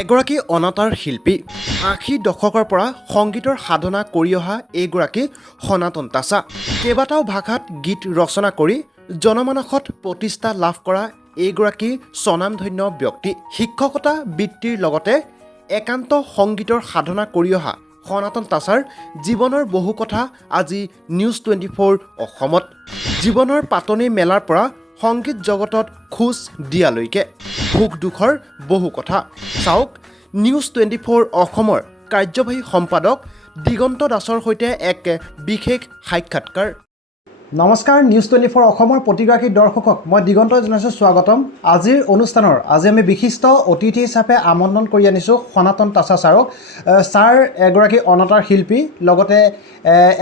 এগৰাকী অনাতাঁৰ শিল্পী ৮০ দশকৰ পৰা সংগীতৰ সাধনা কৰি অহা এইগৰাকী সনাতন তাছা কেইবাটাও ভাষাত গীত ৰচনা কৰি জনমানসত প্ৰতিষ্ঠা লাভ কৰা এইগৰাকী স্বনামধন্য ব্যক্তি শিক্ষকতা বৃত্তিৰ লগতে একান্ত সংগীতৰ সাধনা কৰি অহা সনাতন তাছাৰ জীৱনৰ বহু কথা আজি নিউজ 24 অসমত জীৱনৰ পাতনি মেলাৰ পৰা সংগীত জগতত খোজ দিয়ালৈকে সুখ দুখৰ বহু কথা চাওক নিউজ 24 অসমৰ কাৰ্যবাহী সম্পাদক দিগন্ত দাসৰ সৈতে এক বিশেষ সাক্ষাৎকাৰ। নমস্কাৰ, নিউজ 24 অসমৰ প্ৰতিগৰাকী দৰ্শকক মই দিগন্ত জনাইছোঁ স্বাগতম। আজি আমি বিশিষ্ট অতিথি হিচাপে আমন্ত্ৰণ কৰি আনিছোঁ সনাতন তাছা ছাৰক। ছাৰ এগৰাকী অনাতাঁৰ শিল্পী, লগতে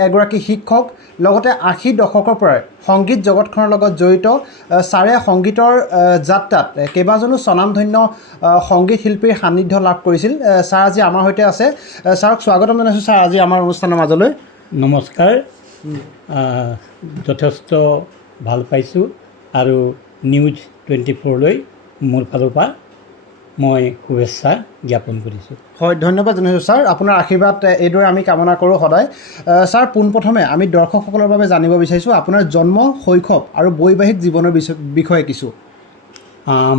এগৰাকী শিক্ষক, লগতে ৮০ দশকৰ পৰাই সংগীত জগতখনৰ লগত জড়িত। ছাৰে সংগীতৰ যাত্ৰাত কেইবাজনো স্বনামধন্য সংগীত শিল্পীৰ সান্নিধ্য লাভ কৰিছিল। ছাৰ আজি আমাৰ সৈতে আছে। ছাৰক স্বাগতম জনাইছোঁ ছাৰ আজি আমাৰ অনুষ্ঠানৰ মাজলৈ। নমস্কাৰ, যথেষ্ট ভাল পাইছোঁ আৰু নিউজ 24লৈ মোৰ ফালৰ পৰা মই শুভেচ্ছা জ্ঞাপন কৰিছোঁ। হয়, ধন্যবাদ জনাইছোঁ ছাৰ। আপোনাৰ আশীৰ্বাদ এইদৰে আমি কামনা কৰোঁ সদায়। ছাৰ, পোনপ্ৰথমে আমি দৰ্শকসকলৰ বাবে জানিব বিচাৰিছোঁ আপোনাৰ জন্ম, শৈশৱ আৰু বৈবাহিক জীৱনৰ বিষয়ে কিছু।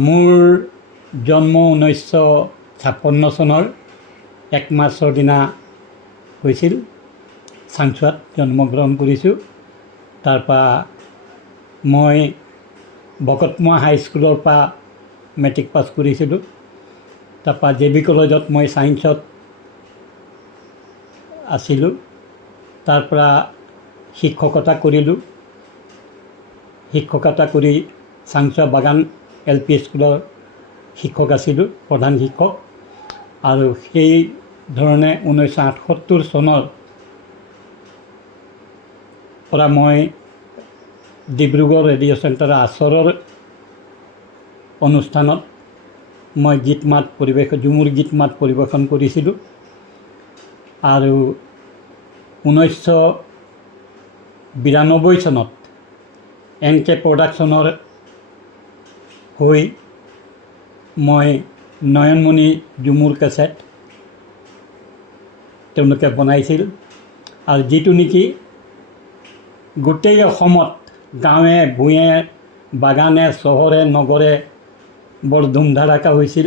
মোৰ জন্ম 1956 চনৰ 1 মাৰ্চৰ দিনা হৈছিল। চাংচুৱাত জন্মগ্ৰহণ কৰিছোঁ। তাৰপৰা মই বকতমোৱা হাইস্কুলৰ পৰা মেট্ৰিক পাছ কৰিছিলোঁ। তাৰপৰা JB কলেজত মই ছায়েন্সত আছিলোঁ। তাৰপৰা শিক্ষকতা কৰিলোঁ। শিক্ষকতা কৰি চাংচুৱা বাগান LP স্কুলৰ শিক্ষক আছিলোঁ, প্ৰধান শিক্ষক। আৰু সেই ধৰণে 1978 চনৰ পৰা মই ডিব্ৰুগড় ৰেডিঅ' চেণ্টাৰৰ আচৰৰ অনুষ্ঠানত মই ঝুমুৰ গীত মাত পৰিৱেশন কৰিছিলোঁ। আৰু 1992 চনত NK প্ৰডাকশ্যনৰ হৈ মই নয়নমণি ঝুমুৰ কেছেট তেওঁলোকে বনাইছিল, আৰু যিটো নেকি গোটেই অসমত গাঁৱে ভূঞে বাগানে চহৰে নগৰে বৰ ধুমধাৰাকা হৈছিল,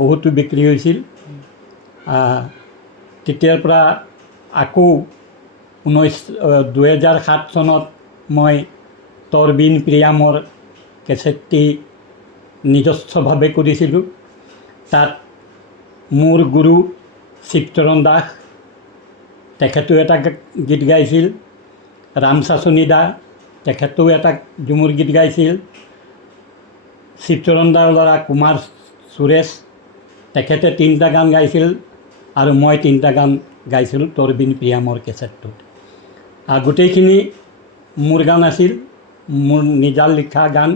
বহুতো বিক্ৰী হৈছিল। তেতিয়াৰ পৰা আকৌ 2007 চনত মই তৰবিন প্ৰিয়ামৰ কেছেটটি নিজস্বভাৱে কৰিছিলোঁ। তাত মোৰ গুৰু শিৱচৰণ দাস তেখেতেও এটা গীত গাইছিল, ৰামচাচনি দা তেখেতেও এটা ঝুমুৰ গীত গাইছিল, শিৱচৰণ দাৰ ল'ৰা কুমাৰ সুৰেশ তেখেতে 3টা গান গাইছিল, আৰু মই 3টা গান গাইছিলোঁ তৰবিন প্ৰিয়ামৰ কেছেটটোত। গোটেইখিনি মোৰ গান আছিল, মোৰ নিজা লিখা গান,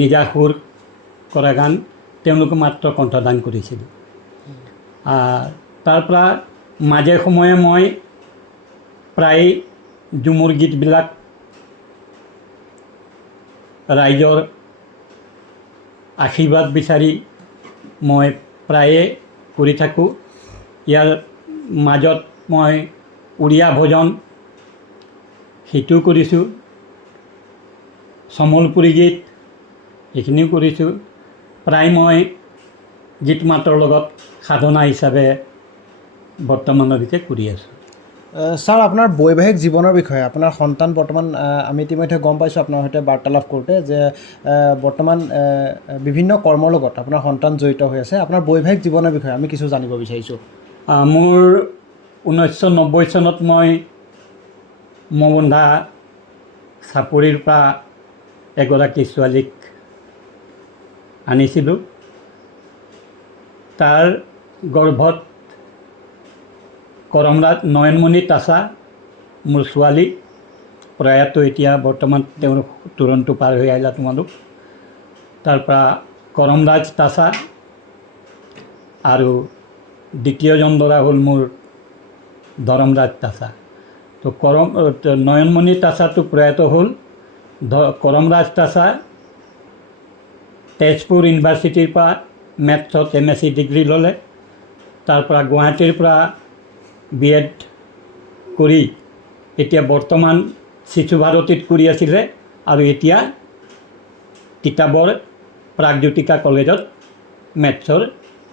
নিজা সুৰ কৰা গান। তেওঁলোকে মাত্ৰ কণ্ঠদান কৰিছিল। তাৰপৰা মাজে সময়ে মই প্ৰায় ঝুমুৰ গীতবিলাক ৰাইজৰ আশীৰ্বাদ বিচাৰি মই প্ৰায়ে কৰি থাকোঁ। ইয়াৰ মাজত মই উৰিয়া ভজন সেইটোও কৰিছোঁ, সম্বলপুৰী গীত এইখিনিও কৰিছোঁ। প্ৰায় মই গীত মাতৰ লগত সাধনা হিচাপে বৰ্তমানলৈকে কৰি আছোঁ। ছাৰ, আপোনাৰ বৈবাহিক জীৱনৰ বিষয়ে, আপোনাৰ সন্তান বৰ্তমান আমি ইতিমধ্যে গম পাইছোঁ আপোনাৰ সৈতে বাৰ্তালাপ কৰোঁতে যে বৰ্তমান বিভিন্ন কৰ্মৰ লগত আপোনাৰ সন্তান জড়িত হৈ আছে। আপোনাৰ বৈবাহিক জীৱনৰ বিষয়ে আমি কিছু জানিব বিচাৰিছোঁ। মোৰ 1990 চনত মই মবন্ধা চাপৰিৰ পৰা এগৰাকী ছোৱালীক আনিছিলোঁ। তাৰ গৰ্ভত কৰমৰাজ নয়নমণি তাছা মোৰ ছোৱালী, প্ৰয়াত এতিয়া বৰ্তমান তেওঁৰ তুৰণটো পাৰ হৈ আহিলা তোমালোক। তাৰপৰা কৰমৰাজ তাছা আৰু দ্বিতীয়জন ল'ৰা হ'ল মোৰ ধৰমৰাজ তাছা। তো নয়নমণি তাছাটো প্ৰয়াত হ'ল। কৰমৰাজ তাছা তেজপুৰ ইউনিভাৰ্চিটিৰ পৰা মেথছত MSc ডিগ্ৰী ল'লে। তাৰপৰা গুৱাহাটীৰ পৰা B.Ed কৰি এতিয়া বৰ্তমান শিশু ভাৰতীত কৰি আছিলে আৰু এতিয়া তিতাবৰ প্ৰাগজ্যোতিকা কলেজত মেথছৰ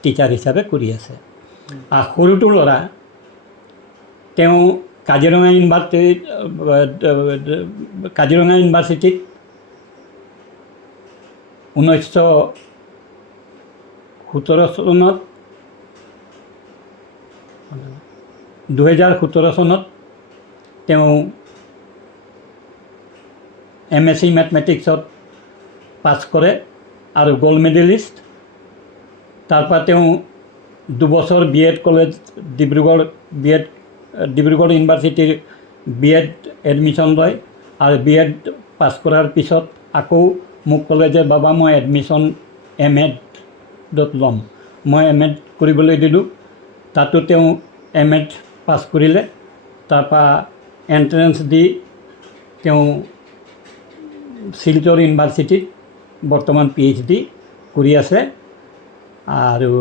টিচাৰ হিচাপে কৰি আছে। আৰু সৰুটো ল'ৰা তেওঁ কাজিৰঙা ইউনিভাৰ্চিটিত 2017 চনত তেওঁ MSc মেথমেটিক্সত পাছ কৰে আৰু গ'ল্ড মেডেলিষ্ট। তাৰপৰা তেওঁ 2 বছৰ B.Ed কলেজ ডিব্ৰুগড় ইউনিভাৰ্চিটিৰ B.Ed এডমিশ্যন লয় আৰু B.Ed পাছ কৰাৰ পিছত আকৌ মোক ক'লে যে বাবা মই এডমিশ্যন M.Ed.ত ল'ম। মই M.Ed কৰিবলৈ দিলোঁ। তাতো তেওঁ M.Ed পাছ কৰিলে। তাৰপৰা এণ্ট্ৰেঞ্চ দি তেওঁ শিলচৰ ইউনিভাৰ্চিটিত বৰ্তমান PhD কৰি আছে। আৰু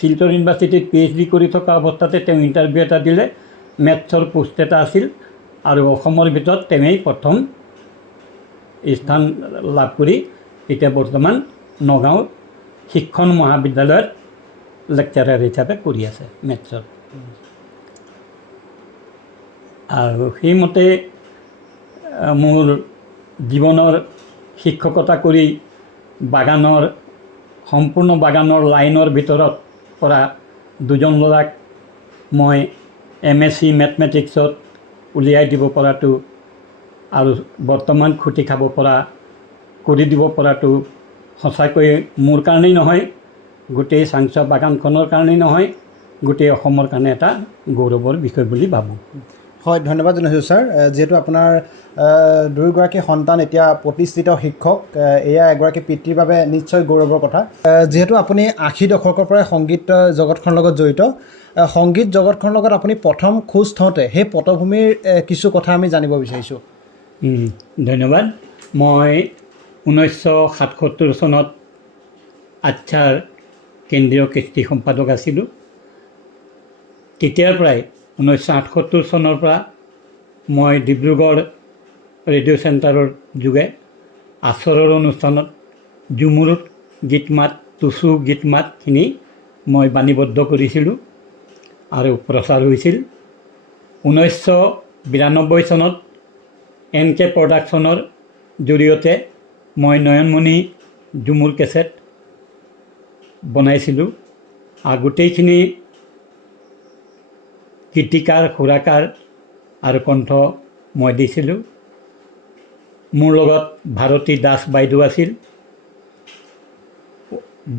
শিলচৰ ইউনিভাৰ্চিটিত PhD কৰি থকা অৱস্থাতে তেওঁ ইণ্টাৰভিউ এটা দিলে। মেথছৰ পোষ্ট এটা আছিল আৰু অসমৰ ভিতৰত তেওঁই প্ৰথম স্থান লাভ কৰি এতিয়া বৰ্তমান নগাঁও শিক্ষণ মহাবিদ্যালয়ত লেকচাৰাৰ হিচাপে কৰি আছে মেথছৰ। আৰু সেইমতে মোৰ জীৱনৰ শিক্ষকতা কৰি সম্পূৰ্ণ বাগানৰ লাইনৰ ভিতৰত পৰা 2জন ল'ৰাক মই MSc মেথমেটিক্সত উলিয়াই দিব পৰাটো আৰু বৰ্তমান খুটি খাব পৰা কৰি দিব পৰাটো সঁচাকৈ মোৰ কাৰণেই নহয়, গোটেই চাংচোৱা বাগানখনৰ কাৰণেই নহয়, গোটেই অসমৰ কাৰণে এটা গৌৰৱৰ বিষয় বুলি ভাবোঁ। হয়, ধন্যবাদ জনাইছোঁ ছাৰ। যিহেতু আপোনাৰ 2গৰাকী সন্তান এতিয়া প্ৰতিষ্ঠিত শিক্ষক, এয়া এগৰাকী পিতৃৰ বাবে নিশ্চয় গৌৰৱৰ কথা। যিহেতু আপুনি 80 দশকৰ পৰাই সংগীত জগতখনৰ লগত জড়িত, সংগীত জগতখনৰ লগত আপুনি প্ৰথম খোজ থওঁতে সেই পটভূমিৰ কিছু কথা আমি জানিব বিচাৰিছোঁ। ধন্যবাদ। মই 1977 চনত আচ্ছাৰ কেন্দ্ৰীয় কৃষ্টি সম্পাদক আছিলোঁ। তেতিয়াৰ পৰাই 1978 চনৰ পৰা মই ডিব্ৰুগড় ৰেডিঅ' চেণ্টাৰৰ যোগে আচৰৰ অনুষ্ঠানত ঝুমুৰ গীত মাত, টুচু গীত মাতখিনি মই বাণীবদ্ধ কৰিছিলোঁ আৰু প্ৰচাৰ হৈছিল। 1992 চনত NK প্ৰডাকশ্যনৰ জৰিয়তে মই নয়নমণি ঝুমুৰ কেছেট বনাইছিলোঁ আৰু গোটেইখিনি গীতিকাৰ, সুৰাকাৰ আৰু কণ্ঠ মই দিছিলোঁ। মোৰ লগত ভাৰতী দাস বাইদেউ আছিল।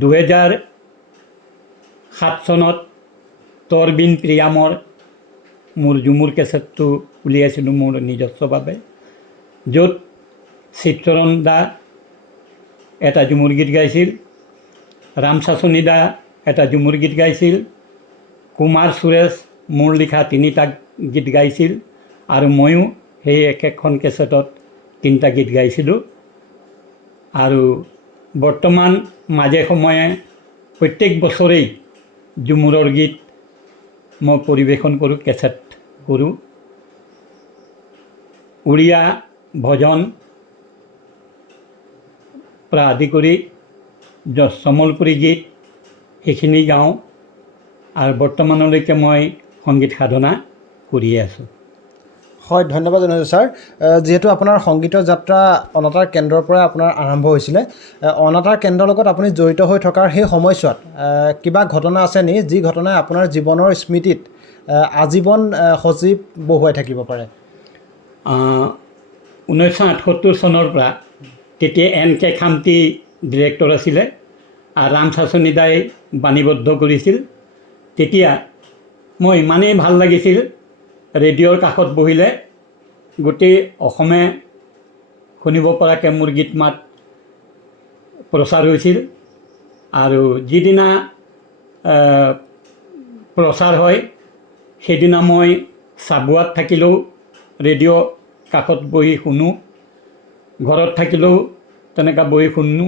2007 চনত তৰবিন প্ৰিয়ামৰ মোৰ ঝুমুৰ কেছেটটো উলিয়াইছিলোঁ মোৰ নিজস্বভাৱে, য'ত চিত্ৰৰণ দা এটা ঝুমুৰ গীত গাইছিল, ৰামচাচনি দা এটা ঝুমুৰ গীত গাইছিল, কুমাৰ সুৰেশ মোৰ লিখা 3টা গীত গাইছিল আৰু ময়ো সেই একেখন কেছেটত 3টা গীত গাইছিলোঁ। আৰু বৰ্তমান মাজে সময়ে প্ৰত্যেক বছৰেই ঝুমুৰৰ গীত মই পৰিৱেশন কৰোঁ, কেছেট কৰোঁ। উৰিয়া ভজন পৰা আদি কৰি সম্বলপুৰী গীত সেইখিনি গাওঁ আৰু বৰ্তমানলৈকে মই সংগীত সাধনা কৰিয়ে আছোঁ। হয়, ধন্যবাদ জনাইছোঁ ছাৰ। যিহেতু আপোনাৰ সংগীতৰ যাত্ৰা অনাতাঁৰ কেন্দ্ৰৰ পৰা আপোনাৰ আৰম্ভ হৈছিলে, অনাতাঁৰ কেন্দ্ৰৰ লগত আপুনি জড়িত হৈ থকাৰ সেই সময়ছোৱাত কিবা ঘটনা আছে নি যি ঘটনাই আপোনাৰ জীৱনৰ স্মৃতিত আজীৱন সজীৱ বহুৱাই থাকিব পাৰে? 1978 চনৰ পৰা তেতিয়া NK খামটি ডিৰেক্টৰ আছিলে আৰু ৰামচাচনি দাই বাণীবদ্ধ কৰিছিল। তেতিয়া মই ইমানেই ভাল লাগিছিল, ৰেডিঅ'ৰ কাষত বহিলে গোটেই অসমে শুনিব পৰাকৈ মোৰ গীত মাত প্ৰচাৰ হৈছিল। আৰু যিদিনা প্ৰচাৰ হয় সেইদিনা মই চাবুৱাত থাকিলেও ৰেডিঅ' কাষত বহি শুনো, ঘৰত থাকিলেও তেনেকৈ বহি শুনো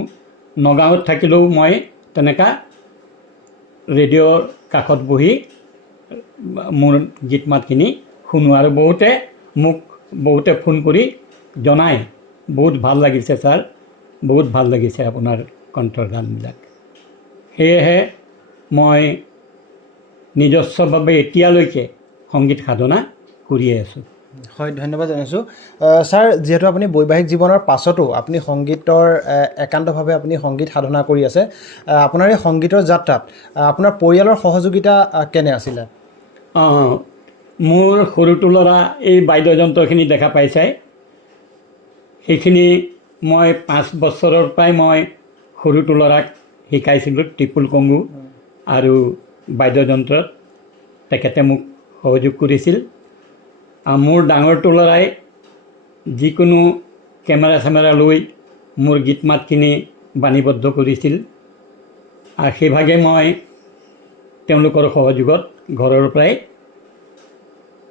নগাঁৱত থাকিলেও মই তেনেকুৱা ৰেডিঅ'ৰ কাষত বহি মোৰ গীত মাতখিনি শুনো আৰু বহুতে ফোন কৰি জনায় বহুত ভাল লাগিছে ছাৰ, বহুত ভাল লাগিছে আপোনাৰ কণ্ঠৰ গানবিলাক। সেয়েহে মই নিজস্বভাৱে এতিয়ালৈকে সংগীত সাধনা কৰিয়ে আছোঁ। হয়, ধন্যবাদ জনাইছোঁ। ছাৰ, যিহেতু আপুনি বৈবাহিক জীৱনৰ পাছতো আপুনি সংগীতৰ একান্তভাৱে আপুনি সংগীত সাধনা কৰি আছে, আপোনাৰ এই সংগীতৰ যাত্ৰাত আপোনাৰ পৰিয়ালৰ সহযোগিতা কেনে আছিলে? মোৰ সৰুটো ল'ৰা এই বাদ্যযন্ত্ৰখিনি দেখা পাইছে, সেইখিনি মই 5 বছৰৰ পৰাই মই সৰুটো ল'ৰাক শিকাইছিলোঁ ত্ৰিপুল কংগু আৰু বাদ্যযন্ত্ৰত। তেখেতে মোক সহযোগ কৰিছিল। মোৰ ডাঙৰটো ল'ৰাই যিকোনো কেমেৰা লৈ মোৰ গীত মাতখিনি বাণীবদ্ধ কৰিছিল, আৰু সেইভাগে মই তেওঁলোকৰ সহযোগত ঘৰৰ পৰাই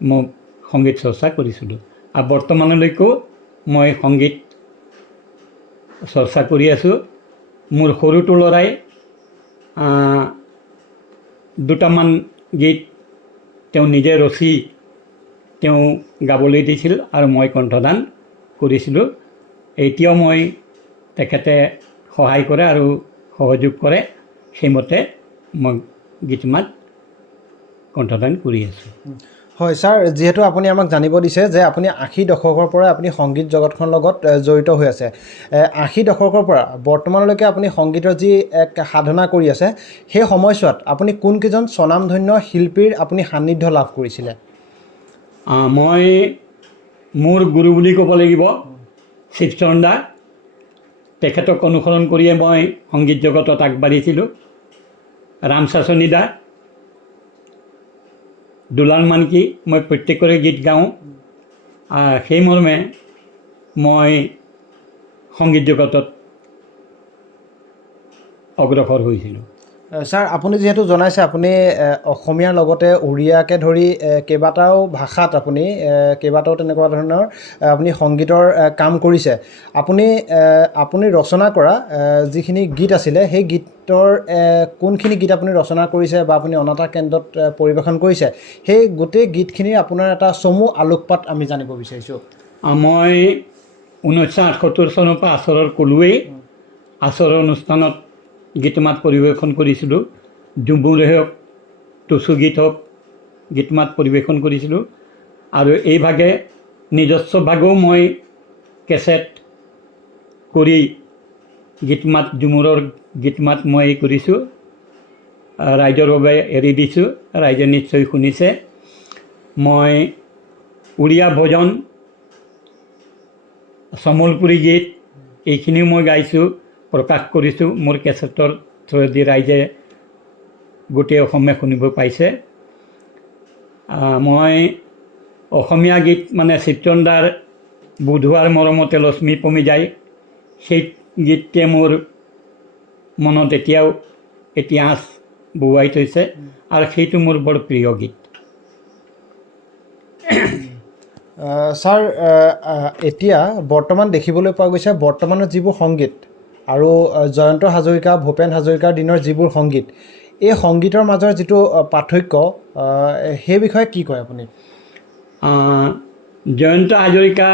মই সংগীত চৰ্চা কৰিছিলোঁ। আৰু বৰ্তমানলৈকেও মই সংগীত চৰ্চা কৰি আছোঁ। মোৰ সৰুটো ল'ৰাই দুটামান গীত তেওঁ নিজে ৰচি তেওঁ গাবলৈ দিছিল আৰু মই কণ্ঠদান কৰিছিলোঁ। এতিয়াও মই তেখেতে সহায় কৰে আৰু সহযোগ কৰে, সেইমতে মই গীত মাত কণ্ঠদান কৰি আছোঁ। হয় ছাৰ, যিহেতু আপুনি আমাক জানিব দিছে যে আপুনি 80 দশকৰ পৰা আপুনি সংগীত জগতখনৰ লগত জড়িত হৈ আছে, 80 দশকৰ পৰা বৰ্তমানলৈকে আপুনি সংগীতৰ যি এক সাধনা কৰি আছে, সেই সময়ছোৱাত আপুনি কোনকেইজন স্বনামধন্য শিল্পীৰ আপুনি সান্নিধ্য লাভ কৰিছিলে? মই মোৰ গুৰু বুলি ক'ব লাগিব শিৱচৰণ দা। তেখেতক অনুসৰণ কৰিয়ে মই সংগীত জগতত আগবাঢ়িছিলোঁ। ৰামচাচনি দা, দুলাল মানকি, মই প্ৰত্যেকৰে গীত গাওঁ। সেই মৰ্মে মই সংগীত জগতত অগ্ৰসৰ হৈছিলোঁ। ছাৰ, আপুনি যিহেতু জনাইছে আপুনি অসমীয়াৰ লগতে উৰিয়াকে ধৰি কেইবাটাও ভাষাত আপুনি কেইবাটাও তেনেকুৱা ধৰণৰ আপুনি সংগীতৰ কাম কৰিছে। আপুনি ৰচনা কৰা যিখিনি গীত আছিলে, সেই গীতৰ কোনখিনি গীত আপুনি ৰচনা কৰিছে বা আপুনি অনাতাঁৰ কেন্দ্ৰত পৰিৱেশন কৰিছে, সেই গোটেই গীতখিনিৰ আপোনাৰ এটা চমু আলোকপাত আমি জানিব বিচাৰিছোঁ। মই 1978 চনৰ পৰা আচৰৰ ক'লোৱেই। আচৰৰ অনুষ্ঠানত গীত মাত পৰিৱেশন কৰিছিলোঁ। ঝুমুৰে হওক, টুচু গীত হওক, গীত মাত পৰিৱেশন কৰিছিলোঁ। আৰু এইভাগে নিজস্ব ভাগেও মই কেছেট কৰি গীত মাত, ঝুমুৰৰ গীত মাত মই কৰিছোঁ, ৰাইজৰ বাবে এৰি দিছোঁ। ৰাইজে নিশ্চয় শুনিছে। মই উৰিয়া ভজন, সমলপুৰী গীত এইখিনিও মই গাইছোঁ, প্ৰকাশ কৰিছোঁ। মোৰ কেছেটৰ থ্ৰুৱেদি ৰাইজে গোটেই অসমে শুনিব পাইছে। মই অসমীয়া গীত মানে শিৱচৰণ দাৰ বুধোৱাৰ মৰমতে লক্ষ্মী পমি যায়, সেই গীতটোৱে মোৰ মনত এতিয়াও আঁচ বহুৱাই থৈছে আৰু সেইটো মোৰ বৰ প্ৰিয় গীত। ছাৰ, এতিয়া বৰ্তমান দেখিবলৈ পোৱা গৈছে বৰ্তমানৰ যিবোৰ সংগীত আৰু জয়ন্ত হাজৰিকা, ভূপেন হাজৰিকাৰ দিনৰ যিবোৰ সংগীত, এই সংগীতৰ মাজৰ যিটো পাৰ্থক্য, সেই বিষয়ে কি কয় আপুনি? জয়ন্ত হাজৰিকা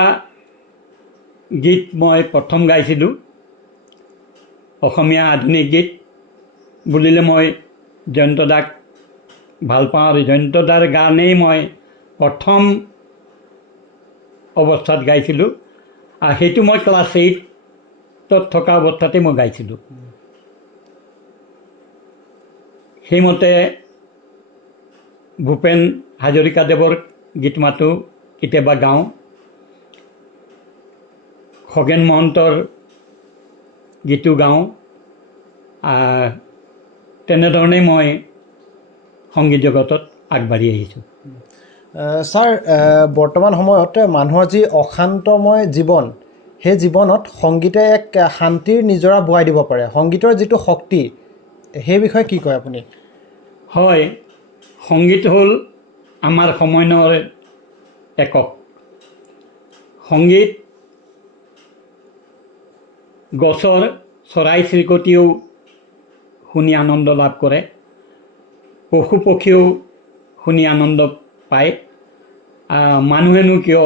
গীত মই প্ৰথম গাইছিলোঁ। অসমীয়া আধুনিক গীত বুলিলে মই জয়ন্ত দাক ভাল পাওঁ আৰু জয়ন্ত দাৰ গানেই মই প্ৰথম অৱস্থাত গাইছিলোঁ। আৰু সেইটো মই ক্লাছ 8ত থকা অৱস্থাতে মই গাইছিলোঁ। সেইমতে ভূপেন হাজৰিকাদেৱৰ গীত মাতো কেতিয়াবা গাওঁ। খগেন মহন্তৰ গীতো গাওঁ। তেনেধৰণেই মই সংগীত জগতত আগবাঢ়ি আহিছোঁ। ছাৰ, বৰ্তমান সময়ত মানুহৰ যি অশান্তময় জীৱন, সেই জীৱনত সংগীতে এক শান্তিৰ নিজৰা বোৱাই দিব পাৰে। সংগীতৰ যিটো শক্তি, সেই বিষয়ে কি কয় আপুনি? হয়, সংগীত হ'ল আমাৰ সময়ৰ একক। সংগীত গছৰ চৰাই চিৰিকটিয়েও শুনি আনন্দ লাভ কৰে, পশু পক্ষীয়েও শুনি আনন্দ পায়, মানুহেনো কিয়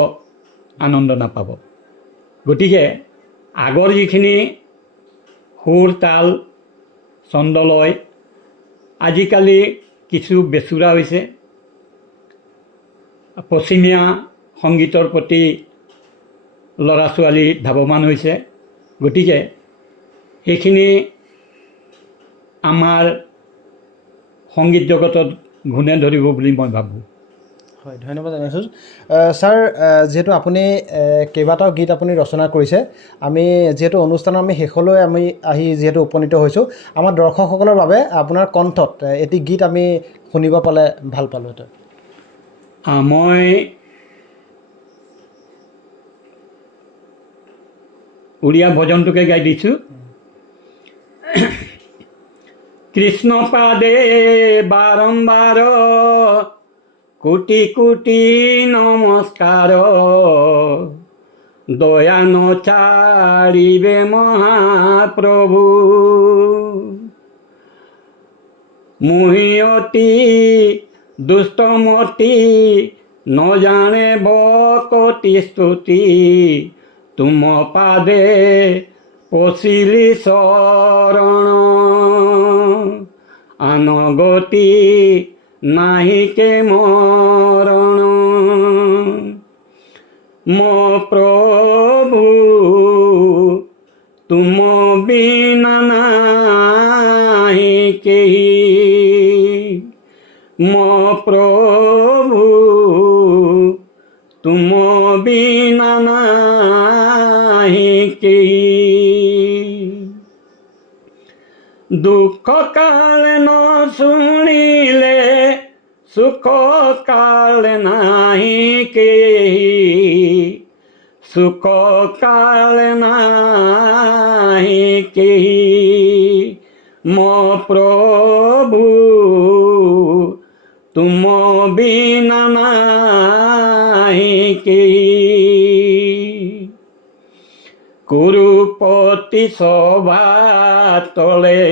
আনন্দ নাপাব। গতিকে আগৰ যিখিনি সুৰ তাল ছন্দলয় আজিকালি কিছু বেচুৰা হৈছে। পশ্চিমীয়া সংগীতৰ প্ৰতি ল'ৰা ছোৱালী ধাৱমান হৈছে। গতিকে এইখিনি আমাৰ সংগীত জগতত ঘূণে ধৰিব বুলি মই ভাবোঁ। হয়, ধন্যবাদ জনাইছোঁ ছাৰ। যিহেতু আপুনি কেইবাটাও গীত আপুনি ৰচনা কৰিছে, আমি যিহেতু অনুষ্ঠানৰ আমি শেষলৈ আমি আহি যিহেতু উপনীত হৈছোঁ, আমাৰ দৰ্শকসকলৰ বাবে আপোনাৰ কণ্ঠত এটি গীত আমি শুনিব পালে ভাল পালোঁহেঁতেন। মই উড়িয়া ভজনটোকে গাই দিছোঁ। কৃষ্ণ পাদে বাৰম্বাৰ কোটি কোটি নমস্কাৰ, দয়া নচাৰিবে মহাপ্ৰভু, মোহিয়তী দুষ্টমতী নজানে বকতি স্তুতি, তুম পাদে পচিলি চৰণ, আনগতি নাহিকে মৰণ, মো প্ৰভু তুম বিনা নাহি কেহি, মো প্ৰভু তুম বিনা নাহি কেহি, দুঃখ কালে ন শুনিলে সুখ কালে নাহি কেহি, সুখ কালে নাহি কেহি, মো প্ৰভু তুম বিনা নাহি কেহি, কুৰুপতি সভা তলে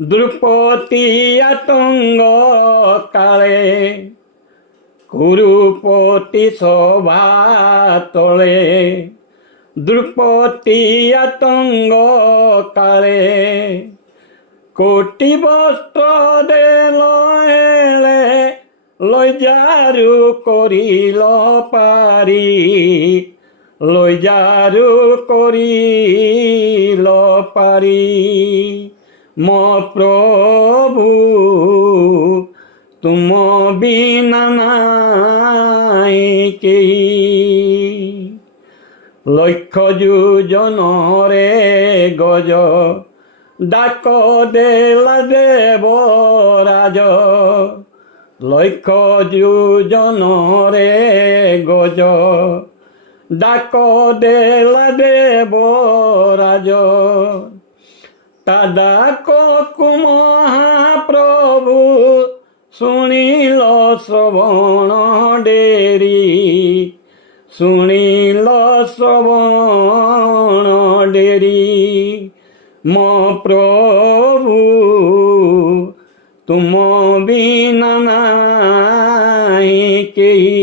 দ্ৰুপতি আতংগ কালে, কুৰুপতি সভা তলে দ্ৰুপতি আতংগ কালে, কোটি বস্ত্ৰ দে লয়লে লজ্জাৰু কৰিল পাৰি, লজ্জাৰু কৰিল পাৰি, মো প্ৰভু তুম বিনা নাহি কেহি, লক্ষ যোজনৰে গজ ডাক দেলা দেৱৰাজ, লক্ষ যোজনৰে গজ ডাক দেলা দেৱৰাজ, তাদাক মহাপ্ৰভু শুনিল শ্ৰৱণ ডেৰি, শুনিল শ্ৰৱণ ডেৰি, মো প্ৰভু তুম বিনা নাহি কেহি,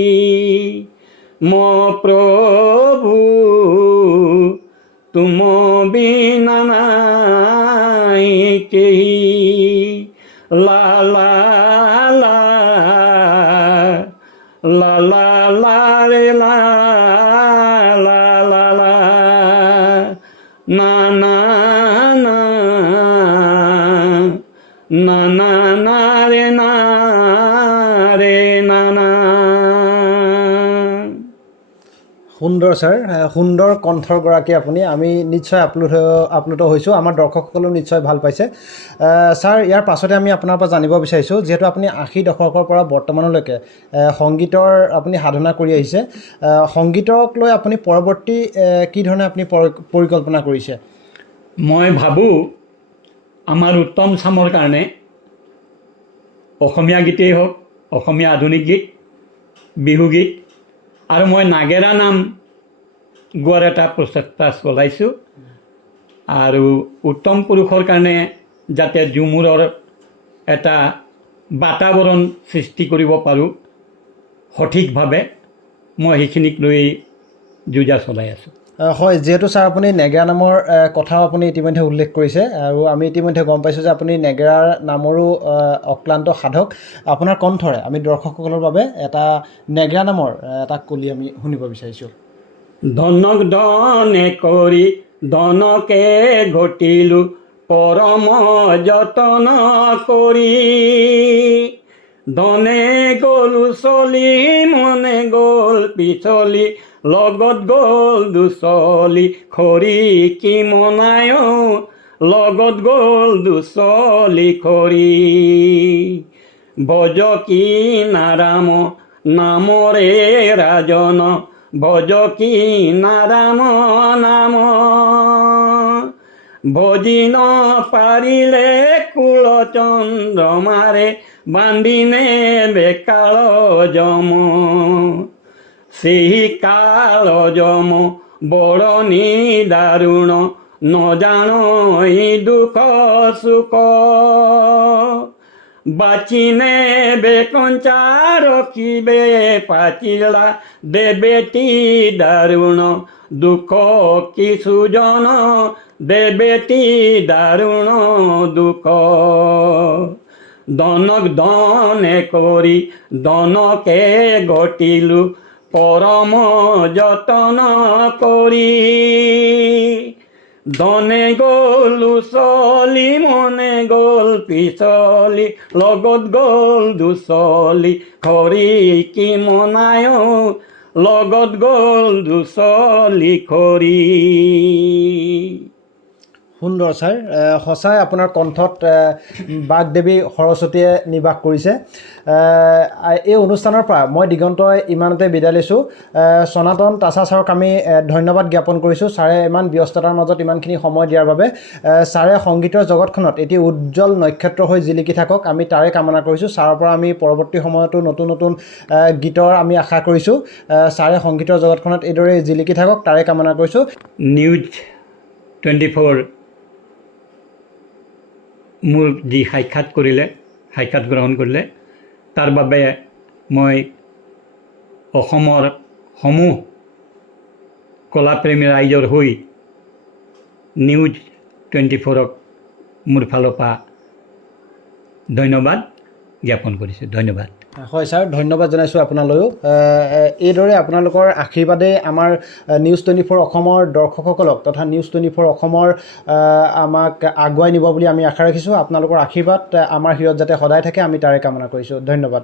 মো প্ৰভু তুম বিনা নাহি কেহি, লা লা লা লা লা লা ৰে লা লা লা লা, না না না না না না ৰে না ৰে না না। সুন্দৰ ছাৰ, সুন্দৰ কণ্ঠৰ গৰাকী আপুনি। আমি নিশ্চয় আপ্লুত হৈছোঁ, আমাৰ দৰ্শকসকলেও নিশ্চয় ভাল পাইছে। ছাৰ, ইয়াৰ পাছতে আমি আপোনাৰ পৰা জানিব বিচাৰিছোঁ, যিহেতু আপুনি ৮০ দশকৰ পৰা বৰ্তমানলৈকে সংগীতৰ আপুনি সাধনা কৰি আহিছে, সংগীতক লৈ আপুনি পৰৱৰ্তী কি ধৰণে আপুনি পৰিকল্পনা কৰিছে? মই ভাবোঁ আমাৰ উত্তম চামৰ কাৰণে অসমীয়া গীতেই হওক, অসমীয়া আধুনিক গীত, বিহুগীত আৰু মই নাগেৰা নাম গোৱাৰ এটা প্ৰচেষ্টা চলাইছোঁ। আৰু উত্তম পুৰুষৰ কাৰণে যাতে ঝুমুৰৰ এটা বাতাবৰণ সৃষ্টি কৰিব পাৰোঁ সঠিকভাৱে মই সেইখিনিক লৈ যুঁজা চলাই আছোঁ। হয়, যিহেতু ছাৰ আপুনি নেগেৰা নামৰ কথাও আপুনি ইতিমধ্যে উল্লেখ কৰিছে আৰু আমি ইতিমধ্যে গম পাইছোঁ যে আপুনি নেগেৰাৰ নামৰো অক্লান্ত সাধক। আপোনাৰ কণ্ঠৰে আমি দৰ্শকসকলৰ বাবে এটা নেগেৰা নামৰ এটা কলি আমি শুনিব বিচাৰিছোঁ। ধনক ধনে কৰি ধনকে ঘটিলোঁ পৰম যতন কৰি, ধনে গ'লো চলি মনে গ'ল পিছলি, লগত গ'ল দুচলি খৰি কি মনায়, লগত গ'ল দুচলি খৰি। ভজ কি নাৰাম নামৰে ৰাজন, ভজ কি নাৰাম নাম, ভজি ন পাৰিলে কুল চন্দ্ৰমাৰে, বান্ধিনে বেকাল যম, ସେହି କାଳ ଯମ ବଡ଼ ନିଦାରୁଣ, ନ ଜାଣ ଇ ଦୁଃଖ ସୁଖ, ବାଛି ନେବେ କଞ୍ଚା ରଖିବେ ପାଚିଲା, ଦେବେଟି ଦାରୁଣ ଦୁଃଖ କି ସୁଜନ, ଦେବେଟି ଦାରୁଣ ଦୁଃଖ। ধনক ধনে কৰি ধনকে ঘটিলোঁ পৰম যতন কৰি, ধনে গ'লো চলি মনে গ'ল পিছলি, লগত গ'ল দুচলি খৰি কি মনায়, লগত গ'ল দুচলি খৰি। সুন্দৰ ছাৰ, সঁচাই আপোনাৰ কণ্ঠত বাগদেৱী সৰস্বতীয়ে নিবাস কৰিছে। এই অনুষ্ঠানৰ পৰা মই দিগন্তই ইমানতে বিদায় লৈছোঁ। সনাতন তাছা ছাৰক আমি ধন্যবাদ জ্ঞাপন কৰিছোঁ। ছাৰে ইমান ব্যস্ততাৰ মাজত ইমানখিনি সময় দিয়াৰ বাবে। ছাৰে সংগীতৰ জগতখনত এটি উজ্জ্বল নক্ষত্ৰ হৈ জিলিকি থাকক, আমি তাৰে কামনা কৰিছোঁ। ছাৰৰ পৰা আমি পৰৱৰ্তী সময়তো নতুন নতুন গীতৰ আমি আশা কৰিছোঁ। ছাৰে সংগীতৰ জগতখনত এইদৰে জিলিকি থাকক, তাৰে কামনা কৰিছোঁ। নিউজ 24 মোৰ যি সাক্ষাৎ গ্ৰহণ কৰিলে তাৰ বাবে মই অসমৰ সমূহ কলাপ্ৰেমী ৰাইজৰ হৈ নিউজ 24ক মোৰ ফালৰ পৰা ধন্যবাদ জ্ঞাপন কৰিছোঁ। ধন্যবাদ। হয় ছাৰ, ধন্যবাদ জনাইছোঁ আপোনালৈও। এইদৰে আপোনালোকৰ আশীৰ্বাদে আমাৰ নিউজ 24 অসমৰ দৰ্শকসকলক তথা নিউজ 24 অসমৰ আমাক আগুৱাই নিব বুলি আমি আশা ৰাখিছোঁ। আপোনালোকৰ আশীৰ্বাদ আমাৰ হিৰত যাতে সদায় থাকে, আমি তাৰে কামনা কৰিছোঁ। ধন্যবাদ।